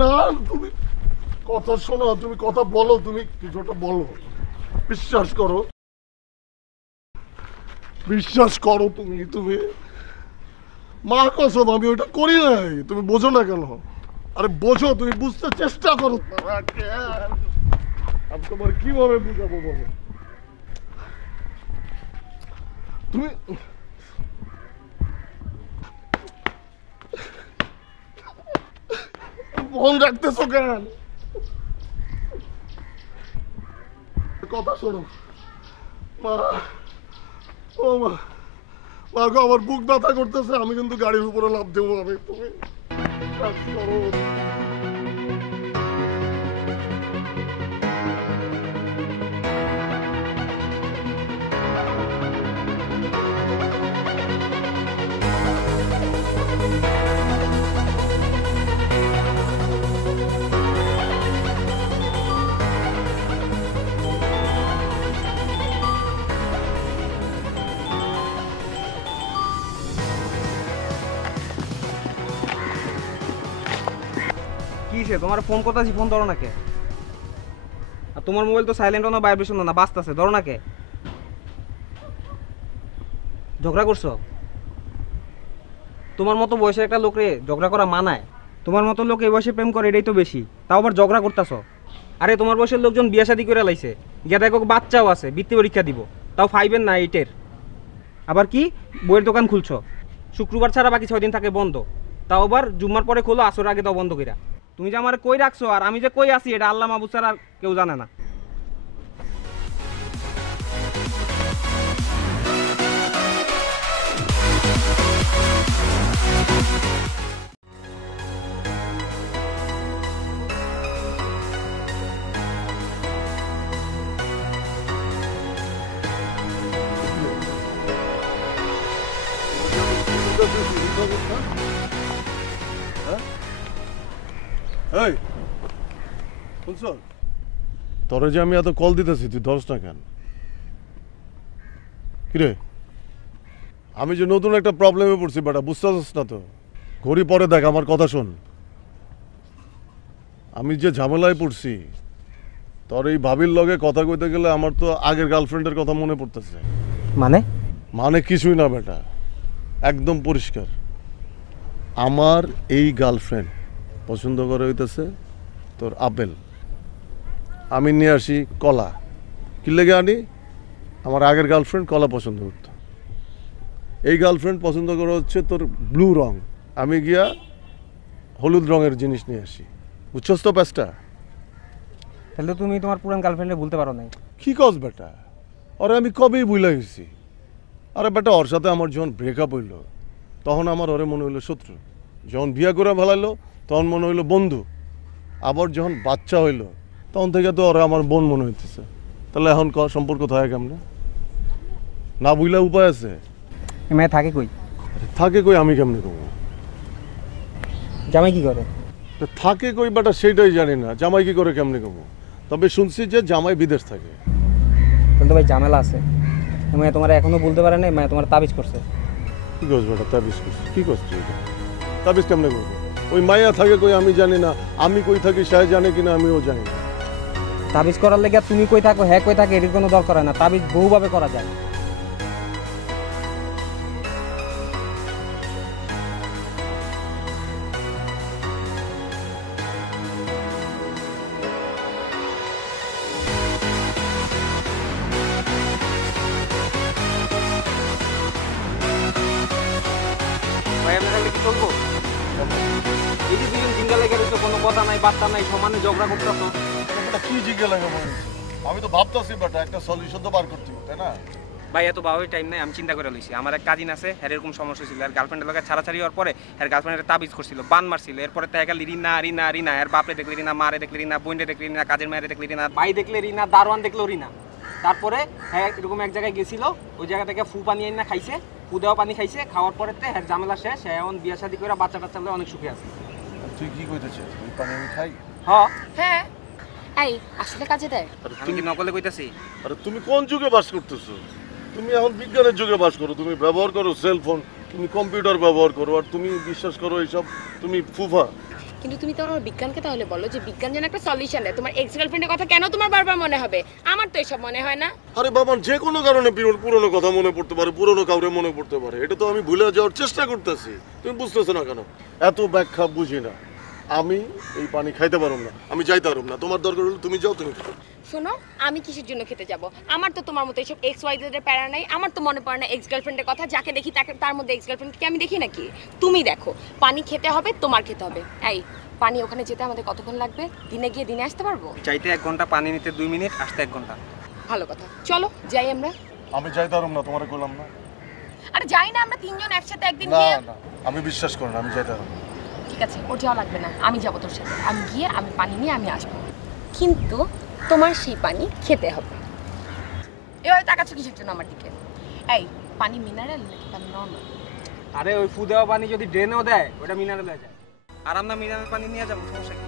না তুমি কথা শোনো, তুমি কথা বলো, তুমি কিছুটা বলো। বিশ্বাস করো, বিশ্বাস করো। তুমি মা কসম আমি ওটা করি নাই। তুমি বোঝো না কেন? আরে বোঝো, তুমি বুঝতে চেষ্টা করো। আমি তোমার কিভাবে বুঝাবো বলো? তুমি ফোন রাখতেছো কেন? কথা শোনো মা। ও মা, মা গো আমার বুক ব্যথা করতেছে, আমি কিন্তু গাড়ির উপরে লাফ দেবো। আমি তুমি কাজ করো। তোমার ফোন করতেছি, ফোন ধরো না কে? আর তোমার মোবাইল তো সাইলেন্ট না, ভাইব্রেশন না, বাজতেছে, ধরো না কে? ঝগড়া করছো? তোমার মতো বয়সের একটা লোকরে ঝগড়া করা মানায়? তোমার মতো লোক এই বয়সে প্রেম করে, এটাই তো বেশি, তাও আবার ঝগড়া করতেছো। আরে তোমার বয়সের লোকজন বিয়ে শাদী করে লাইছে, গিয়া দেখো বাচ্চাও আছে, বৃত্তি পরীক্ষা দিব, তাও 5 না 8-এর। আবার কি বইয়ের দোকান খুলছো, শুক্রবার ছাড়া বাকি 6 দিন থাকে বন্ধ, তাও আবার জুম্মার পরে খোলো, আসর আগে দাও বন্ধ কইরা। তুমি যে আমার কই রাখছো আর আমি যে কই আছি এটা আল্লাহ মাহবুব ছাড়া আর কেউ জানে না। তোরে যে আমি এত কল দিতেছি, তুই ধরস না কেন? কিরে, আমি যে নতুন একটা প্রবলেমে পড়ছি বেটা, বুঝতেছিস না তো? ঘড়ি পরে দেখ, আমার কথা শোন। আমি যে ঝামেলায় পড়ছি, তোর এই ভাবির লগে কথা কইতে গেলে আমার তো আগের গার্লফ্রেন্ডের কথা মনে পড়তেছে। মানে কিছুই না বেটা, একদম পরিষ্কার। আমার এই গার্লফ্রেন্ড পছন্দ করে হইতেছে তোর আপেল, আমি নিয়ে আসি কলা। কি লেগে আনি? আমার আগের গার্লফ্রেন্ড কলা পছন্দ করতো। এই গার্লফ্রেন্ড পছন্দ করে হচ্ছে তোর ব্লু রং, আমি গিয়া হলুদ রঙের জিনিস নিয়ে আসি। বুঝছস তো প্যাচটা? তাহলে তুমি তোমার পুরান গার্লফ্রেন্ডে ভুলতে পারো নাই? কি কস বেটা, আরে আমি কবেই ভুলে গেছি। আরে বেটা, ওর সাথে আমার যখন ব্রেকআপ হইলো তখন আমার ওরে মনে হইলো শত্রু, যখন বিয়া করে ফেলাইলো তখন মনে হইলো বন্ধু, আবার যখন বাচ্চা হইলো তখন থেকে তো ওরা আমার বোন মনে হইতেছে। তাহলে এখন সম্পর্ক থাকে কেমনে? না বুঝলে উপায় আছে? মেয়ে থাকে কই? থাকে কই আমি কেমনে করবো? জামাই কি করে? থাকে কই বেটা সেইটাই জানি না, জামাই কি করে কেমনে করবো। তবে শুনছি যে জামাই বিদেশ থাকে। তাহলে তো ভাই ঝামেলা আছে। মেয়ে তোমার এখনো বলতে পারে না, মেয়ে তোমার তাবিজ করছে। কি করছ বেটা? তাবিজ করছে? কি করছিস এটা? তাবিজ কেমনে করবো? ওই মাইয়া থাকে কই আমি জানি না, আমি কই থাকি সে জানে কিনা আমিও জানি না। তাবিজ করার লেগে তুমি কই থাকো হ্যাঁ কই থাকে এর কোনো দরকার হয় না, তাবিজ বহুভাবে করা যায়। কোনো কথা নাই বার্তা নাই, সমানে ঝগড়া করতেছো। কি জিজ্ঞে লাগে? আমি তো ভাবতেছি বেটা একটা সলিউশন তো বার করতে হবে, তাই না? ভাই এত বাবার টাইম নাই, আমি চিন্তা করে লইছি। আমার এক কাজিন আছে, হ্যাঁ এরকম সমস্যা ছিল, আর গার্লফ্রেন্ডের লগে ছাড়াছাড়ি হওয়ার পরে হ্যাঁ গার্লফ্রেন্ডের তাবিজ করছিল, বান মারছিল। এরপরে দেখা গেল রিনা রিনা রিনা, এর বাপরে দেখলে রিনা, মারে দেখলে রিনা, বোনরে দেখলে রিনা, কাজের মায়ের দেখলে রিনা, ভাই দেখলে রিনা, দারোয়ান দেখলো রিনা। তারপরে হ্যাঁ এরকম এক জায়গায় গেছিল, ওই জায়গা থেকে ফু পানি আইনা খাইছে, ফু দেওয়া পানি খাইছে, খাওয়ার পরে হ্যাঁ ঝামেলা শেষ, হ্যাঁ এখন বিয়ে শাদী করে বাচ্চা টাচ্চা অনেক সুখে আছে। তুই কি কইতেছিস? ওই পানি আমি খাই? হ্যাঁ এই আসলে কাজে দেয়। আমি কি নকলে কইতাছি? আরে তুমি কোন যুগে বাস করতেছো? তুমি এখন বিজ্ঞানের যুগে বাস করো, তুমি ব্যবহার করো সেলফোন, তুমি কম্পিউটার ব্যবহার করো, আর তুমি বিশ্বাস করো এইসব? তুমি ফুফা? কিন্তু তুমি তো আমার বিজ্ঞানকে তাহলে বলো যে বিজ্ঞান যেন একটা সলিউশন দেয়। তোমার এক্স গার্লফ্রেন্ডের কথা কেন তোমার বারবার মনে হবে? আমার তো এসব মনে হয় না। আরে বাবা, যে কোনো কারণে পুরনো কথা মনে পড়তে পারে, পুরনো কাউরে মনে পড়তে পারে, এটা তো আমি ভুলে যাওয়ার চেষ্টা করতেছি। তুমি বুঝতেছো না কেন? এত ব্যাখ্যা বুঝি না। আমি এই পানি খাইতে পারব না, আমি যাইতে পারব না। তোমার দরকার হলে তুমি যাও, তুমি খাও। শোনো, আমি কিসের জন্য খেতে যাব? আমার তো তোমার মতো এইসব এক্স ওয়াই জেড এর প্যারা নাই। আমার তো মনে পড়ে না এক্স গার্লফ্রেন্ডের কথা। যাকে দেখি তাকে তার মধ্যে এক্স গার্লফ্রেন্ডকে আমি দেখি নাকি? তুমি দেখো, পানি খেতে হবে, তোমার খেতে হবে। এই পানি ওখানে যেতে আমাদের কতক্ষণ লাগবে? দিনে গিয়ে দিনে আসতে পারবো? চাইতে 1 ঘন্টা, পানি নিতে 2 মিনিট, আসতে 1 ঘন্টা। ভালো কথা, চলো যাই আমরা। আমি যাইতে পারব না, তোমারে কইলাম না। আরে যাই না আমরা তিনজন একসাথে একদিন না গিয়ে। না, আমি বিশ্বাস করি না, আমি যাইতে পারব না। ঠিক আছে, ওর যাওয়া লাগবে না, আমি যাবো তোর সাথে। আমি গিয়ে আমি পানি নিয়ে আমি আসবো, কিন্তু তোমার সেই পানি খেতে হবে। এভাবে তাকাচ্ছ কিসের জন্য আমার দিকে? এই পানি মিনারেল নাকি পানি নর্মাল? আরে ওই ফু দেওয়া পানি যদি ড্রেনেও দেয় ওটা মিনারেল হয়ে যায়। আর আমরা মিনারেল পানি নিয়ে যাবো, সমস্যা কি?